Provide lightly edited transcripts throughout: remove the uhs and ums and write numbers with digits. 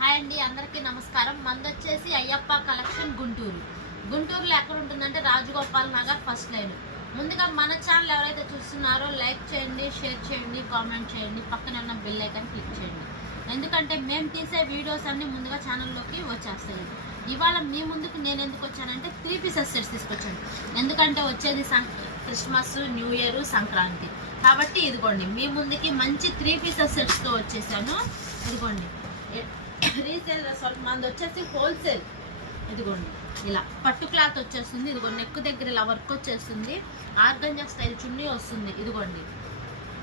Hi అండి, అందరికీ నమస్కారం. మందొచ్చేసి అయ్యప్ప కలెక్షన్ గుంటూరు. గుంటూరులో ఎక్కడ ఉంటుందంటే రాజగోపాల్ నగర్ ఫస్ట్ లైన్. ముందుగా మన ఛానల్ ఎవరైతే చూస్తున్నారో లైక్ చేయండి, షేర్ చేయండి, కామెంట్ చేయండి, పక్కన ఉన్న బెల్ ఐకాన్ క్లిక్ చేయండి. ఎందుకంటే మేము తీసే వీడియోస్ అన్నీ ముందుగా ఛానల్లోకి వచ్చేస్తాయి. ఇవాళ మీ ముందుకు నేను ఎందుకు వచ్చానంటే 3 పీసెస్ సెట్స్ తీసుకొచ్చాను. ఎందుకంటే వచ్చేది క్రిస్మస్, న్యూ ఇయర్, సంక్రాంతి కాబట్టి ఇదిగోండి మీ ముందుకి మంచి 3 పీసెస్ సెట్స్తో వచ్చేసాను. ఇదిగోండి రీసేల్ రిసార్ట్ మంది వచ్చేసి హోల్సేల్. ఇదిగోండి ఇలా పట్టు క్లాత్ వచ్చేస్తుంది. ఇదిగోండి నెక్ దగ్గర ఇలా వర్క్ వచ్చేస్తుంది. ఆర్గంజా స్టైల్ చున్నీ వస్తుంది. ఇదిగోండి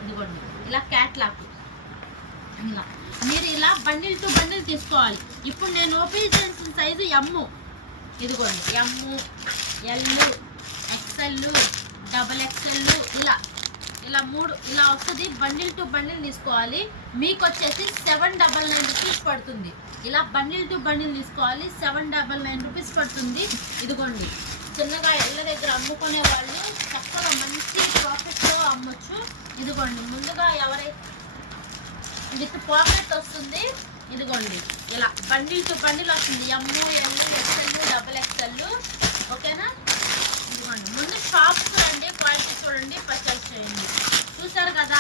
ఇదిగోండి ఇలా క్యాట్లాక్. ఇలా మీరు ఇలా బండిల్ టు బండిల్ తీసుకోవాలి. ఇప్పుడు నేను ఓపెన్ చేసిన సైజు ఎమ్. ఇదిగోండి ఎమ్, ఎల్, ఎక్స్ఎల్, డబల్ ఎక్స్ఎల్ ఇలా ఇలా 3 ఇలా వస్తుంది. బండిల్ టు బండిల్ తీసుకోవాలి. మీకు వచ్చేసి 799 రూపీస్ పడుతుంది. ఇలా బండిల్ టు బండిల్ తీసుకోవాలి. 799 రూపీస్ పడుతుంది. ఇదిగోండి చిన్నగా ఇళ్ళ దగ్గర అమ్ముకునే వాళ్ళు చక్కగా మంచి ప్రాఫిట్తో అమ్మొచ్చు. ఇదిగోండి ముందుగా ఎవరైతే విత్ పాకెట్ వస్తుంది. ఇదిగోండి ఇలా బండిల్ టు బండిల్ వస్తుంది. ఎమ్, ఎల్, ఎక్స్ఎల్, డబల్ ఎక్స్ఎల్. ఓకేనా? ఇదిగోండి ముందు షాప్స్ రండి, క్వాలిటీ చూడండి, పర్చేస్ చేయండి. చూసారు కదా,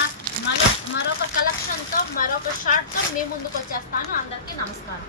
మరొక కలెక్షన్తో మరొక షార్ట్తో మీ ముందుకు వచ్చేస్తాను. అందరికీ నమస్కారం.